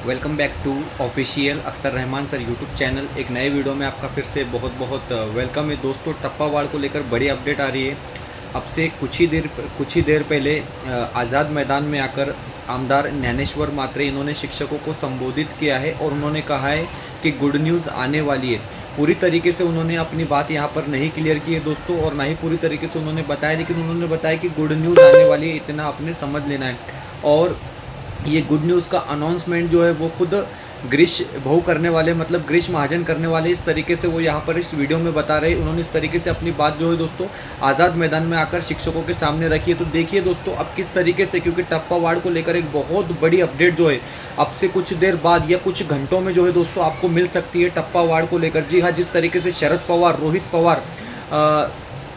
Welcome back to official Akhtar Rahman sir YouTube channel. एक नए video में आपका फिर से बहुत बहुत वेलकम है दोस्तों। टप्पा वार्ड को लेकर बड़ी अपडेट आ रही है। अब से कुछ ही देर पहले आज़ाद मैदान में आकर आमदार ज्ञानेश्वर मात्रे इन्होंने शिक्षकों को संबोधित किया है और उन्होंने कहा है कि गुड न्यूज़ आने वाली है। पूरी तरीके से उन्होंने अपनी बात यहाँ पर नहीं क्लियर की है दोस्तों, और ना ही पूरी तरीके से उन्होंने बताया, लेकिन उन्होंने बताया कि गुड न्यूज़ आने वाली है, इतना आपने समझ लेना है। और ये गुड न्यूज़ का अनाउंसमेंट जो है वो खुद गिरीश भाऊ करने वाले, मतलब गिरीश महाजन करने वाले, इस तरीके से वो यहाँ पर इस वीडियो में बता रहे। उन्होंने इस तरीके से अपनी बात जो है दोस्तों आज़ाद मैदान में आकर शिक्षकों के सामने रखी है। तो देखिए दोस्तों अब किस तरीके से, क्योंकि टप्पा वार्ड को लेकर एक बहुत बड़ी अपडेट जो है अब से कुछ देर बाद या कुछ घंटों में जो है दोस्तों आपको मिल सकती है टप्पा वार्ड को लेकर। जी हाँ, जिस तरीके से शरद पवार, रोहित पवार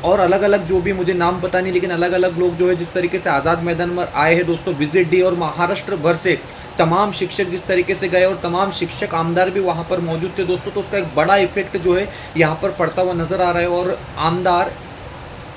और अलग अलग जो भी मुझे नाम पता नहीं, लेकिन अलग अलग लोग जो है जिस तरीके से आज़ाद मैदान में आए हैं दोस्तों विजिट डी, और महाराष्ट्र भर से तमाम शिक्षक जिस तरीके से गए और तमाम शिक्षक आमदार भी वहाँ पर मौजूद थे दोस्तों, तो उसका एक बड़ा इफेक्ट जो है यहाँ पर पड़ता हुआ नज़र आ रहा है। और आमदार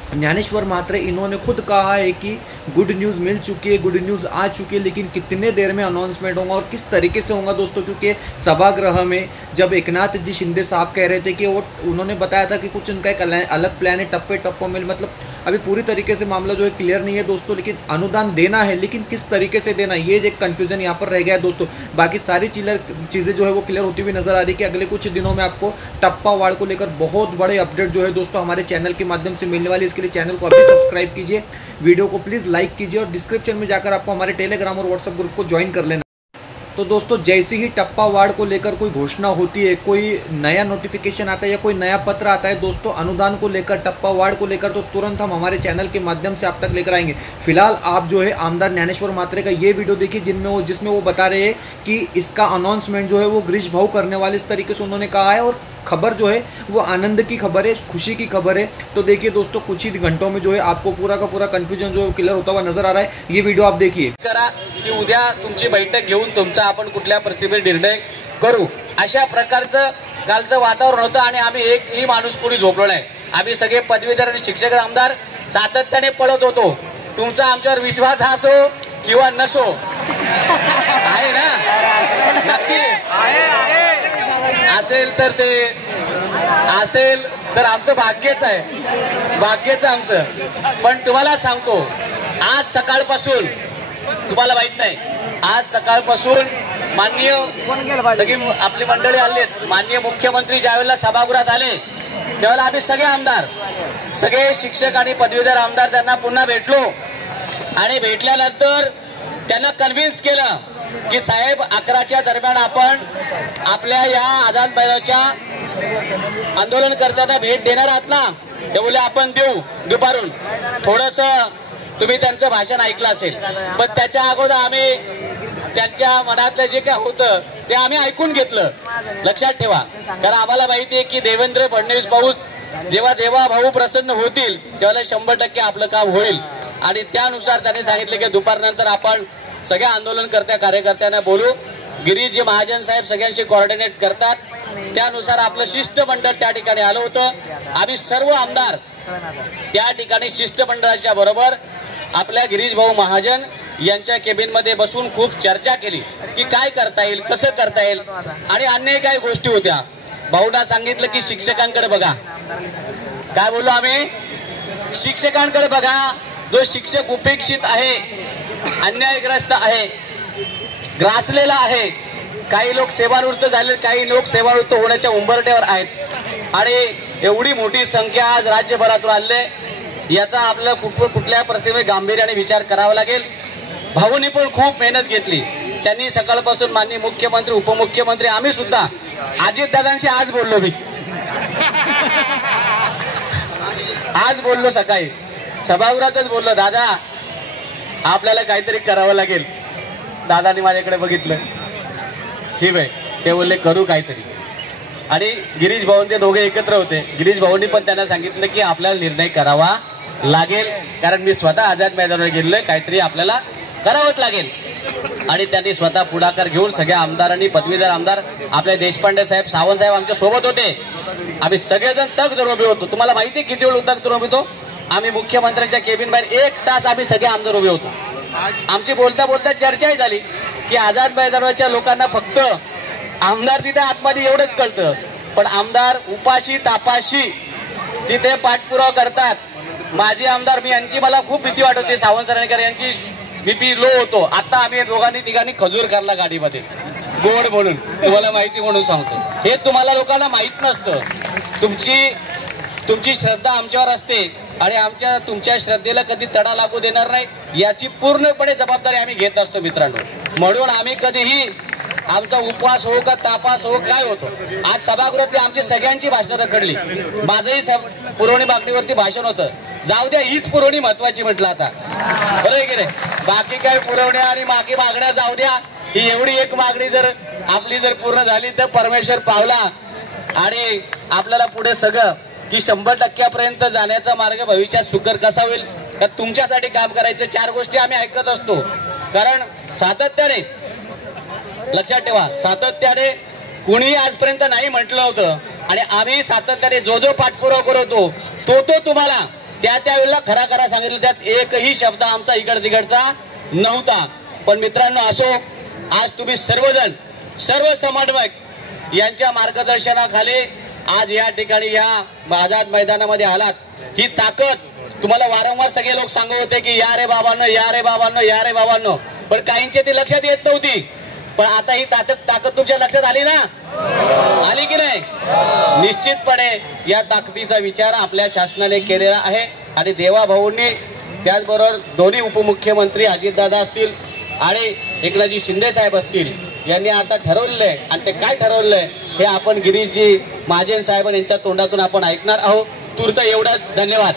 ज्ञानेश्वर मात्रे इन्होंने खुद कहा है कि गुड न्यूज़ मिल चुकी है, गुड न्यूज़ आ चुकी है, लेकिन कितने देर में अनाउंसमेंट होगा और किस तरीके से होगा दोस्तों, क्योंकि सभागृह में जब एकनाथ जी शिंदे साहब कह रहे थे कि वो, उन्होंने बताया था कि कुछ उनका एक अलग प्लान है, टप्पे टप्पों में, मतलब अभी पूरी तरीके से मामला जो है क्लियर नहीं है दोस्तों, लेकिन अनुदान देना है, लेकिन किस तरीके से देना, ये एक कन्फ्यूजन यहाँ पर रह गया है दोस्तों। बाकी सारी चीज़ें जो है वो क्लियर होती हुई नजर आ रही है कि अगले कुछ दिनों में आपको टप्पा वार्ड को लेकर बहुत बड़े अपडेट जो है दोस्तों हमारे चैनल के माध्यम से मिलने वाली। इसके लिए चैनल को अभी सब्सक्राइब कीजिए, वीडियो को प्लीज़ लाइक कीजिए और डिस्क्रिप्शन में जाकर आपको हमारे टेलीग्राम और व्हाट्सएप ग्रुप को ज्वाइन कर लेना। तो दोस्तों जैसे ही टप्पा वार्ड को लेकर कोई घोषणा होती है, कोई नया नोटिफिकेशन आता है या कोई नया पत्र आता है दोस्तों अनुदान को लेकर, टप्पा वार्ड को लेकर, तो तुरंत हम हमारे चैनल के माध्यम से आप तक लेकर आएंगे। फिलहाल आप जो है आमदार ज्ञानेश्वर मात्रे का ये वीडियो देखिए जिसमें वो बता रहे हैं कि इसका अनाउंसमेंट जो है वो गिरीश भाऊ करने वाले, इस तरीके से उन्होंने कहा है। और खबर जो है वो आनंद की खबर है, खुशी की खबर है। तो देखिए दोस्तों कुछ ही घंटों में जो है आपको पूरा का पूरा कन्फ्युजन जो है क्लियर होता हुआ नजर आ रहा है। ये वीडियो आप देखिए करा की उद्या तुमची बैठक घेऊन तुमचा आपण कुठल्या प्रतिभेत निर्णय करू, अशा प्रकारचं कालचं वातावरण होतं। आणि आम्ही एकही माणूस कोणी झोपलो नाही। आम्ही सगळे पदवीधर आणि शिक्षक आमदार सातत्याने पळत होतो। तुमचा आमच्यावर विश्वास असो किंवा नसो आहे ना, नक्की असेल तर ते असेल तर आमचं भाग्यच आहे, भाग्यच आमचं। पण तुम्हाला सांगतो आज सकाळपासून, तुम्हाला माहित नाही, आज सकाळपासून माननीय सगळी आपली मंडळी आलेत, माननीय मुख्यमंत्री ज्यावेळेला सभागृहात आले त्यावेळेला आम्ही सगळे आमदार, सगळे शिक्षक आणि पदवीधर आमदार त्यांना पुन्हा भेटलो आणि भेटल्यानंतर त्यांना कन्व्हिन्स केलं की साहेब 11च्या दरम्यान आपण आपल्या या आझाद मैदानाच्या आंदोलनकर्त्यांना भेट देणार आहात ना। ते बोलले आपण देऊ दुपारून। थोडस तुम्ही त्यांचं भाषण ऐकलं असेल, पण त्याच्या अगोदर आम्ही त्यांच्या मनातलं जे काय होतं ते आम्ही ऐकून घेतलं। लक्षात ठेवा, कारण आम्हाला माहिती आहे की देवेंद्र फडणवीस भाऊ जेव्हा देवा भाऊ प्रसन्न होतील तेव्हा 100% आपलं काम होईल। आणि त्यानुसार त्यांनी सांगितले की दुपारनंतर आपण सगळ्या आंदोलनकर्त्या कार्यकर्त्यांना बोलू। गिरीशजी महाजन साहेब सगळ्यांशी कोऑर्डिनेट करतात, त्यानुसार आपलं शिष्टमंडळ त्या ठिकाणी आलं होतं। आम्ही सर्व आमदार त्या ठिकाणी शिष्टमंडळाच्या बरोबर आपल्या गिरीश भाऊ महाजन यांच्या केबिन मध्ये बसून खूप चर्चा केली की काय करता येईल, कसं करता येईल, आणि अन्य काही गोष्टी होत्या। भाऊंना सांगितलं की शिक्षकांकडे बघा, काय बोललो आम्ही, शिक्षकांकडे बघा। जो शिक्षक उपेक्षित आहे, अन्यायग्रस्त आहे, ग्रासलेला आहे, काही लोक सेवानिवृत्त झाले, काही लोक सेवानिवृत्त होण्याच्या उंबरठ्यावर आहेत, आणि एवढी मोठी संख्या आज राज्यभरातून आले, याचा आपल्या कुठल्या प्रतिमे गांभीर्याने विचार करावा लागेल। भाऊंनी पण खूप मेहनत घेतली। त्यांनी सकाळपासून माननीय मुख्यमंत्री, उपमुख्यमंत्री, आम्ही सुद्धा अजितदादांशी आज बोललो, मी आज बोललो, सकाळी सभागृहातच बोललो, दादा आपल्याला काहीतरी करावं लागेल। दादानी माझ्याकडे बघितलं, ठीक आहे, ते बोलले करू काहीतरी। आणि गिरीश भाऊ ते दोघे एकत्र होते। गिरीश भाऊंनी पण त्यांना सांगितलं की आपल्याला निर्णय करावा लागेल, कारण मी स्वतः आझाद मैदानावर गेलोय, काहीतरी आपल्याला करावंच लागेल। आणि त्यांनी स्वतः पुढाकार घेऊन सगळ्या आमदारांनी, पदवीधर आमदार, आपले देशपांडे साहेब, सावंत साहेब आमच्या सोबत होते। आम्ही सगळेजण तग धरून उभे होतो। तुम्हाला माहिती किती वेळ तग धरून उभे होतो आम्ही? मुख्यमंत्र्यांच्या केबिन बाहेर 1 तास आम्ही सगळे आमदार उभे होतो। आमची बोलता बोलता चर्चाही झाली की आझाद मैदानाच्या लोकांना फक्त आमदार तिथे आतमध्ये एवढंच कळतं, पण आमदार उपाशी तापाशी तिथे पाठपुरावा करतात. माजी आमदार मी यांची मला खूप भीती वाटत होती, सावंत सरांनीकर यांची BP लो होतो. आता आम्ही दोघांनी तिघांनी खजूर खाल्ला गाडीमध्ये गोड म्हणून, तुम्हाला माहिती म्हणून सांगतो. हे तुम्हाला लोकांना माहित नसतं. तुमची श्रद्धा आमच्यावर असते आणि तुमच्या श्रद्धेला कधी तडा लागू देणार नाही याची पूर्णपणे जबाबदारी आम्ही घेत असतो मित्रांनो. म्हणून आम्ही कधीही आमचा उपवास हो का तापास हो काय होतो. आज सभागृहातली आमची सगळ्यांची भाषणं रखडली. माझंही पुरवणी मागणीवरती भाषण होतं. जाऊ द्या, हीच पुरवणी महत्वाची म्हटलं आता, बरोबर आहे की नाही. बाकी काय पुरवण्या आणि मागे मागण्या जाऊ द्या. ही एवढी एक मागणी जर आपली पूर्ण झाली तर परमेश्वर पावला आणि आपल्याला पुढे सगळं की 100% जाण्याचा मार्ग भविष्यात सुकर कसा होईल. तर तुमच्यासाठी काम करायचं. 4 गोष्टी आम्ही ऐकत असतो, कारण सातत्याने लक्षात ठेवा, सातत्याने कुणी आजपर्यंत नाही म्हटलं होतं आणि आम्ही सातत्याने जो पाठपुरावा करतो तो तुम्हाला त्या वेळेला खरा सांगितलं. त्यात एकही शब्द आमचा इकड तिकडचा नव्हता. पण मित्रांनो, असो, आज तुम्ही सर्वजण सर्व समन्वयक यांच्या मार्गदर्शनाखाली आज या ठिकाणी या आझाद मैदानामध्ये आलात. ही ताकद तुम्हाला वारंवार सगळे लोक सांगत होते की या रे बाबांनो, या रे बाबांनो, या रे बाबांनो, पण काहींचे ती लक्षात येत नव्हती. पण आता ही ताकद तुमच्या लक्षात आली ना, आली की नाही. निश्चितपणे या ताकदीचा विचार आपल्या शासनाने केलेला आहे आणि देवाभाऊंनी त्याचबरोबर दोन्ही उपमुख्यमंत्री अजितदादा असतील आणि एकनाथजी शिंदे साहेब असतील यांनी आता ठरवलंय. आणि ते काय ठरवलंय हे आपण गिरीशजी महाजन साहेब यांच्या तोंडातून आपण ऐकणार आहोत. तूर्त एवढंच. धन्यवाद.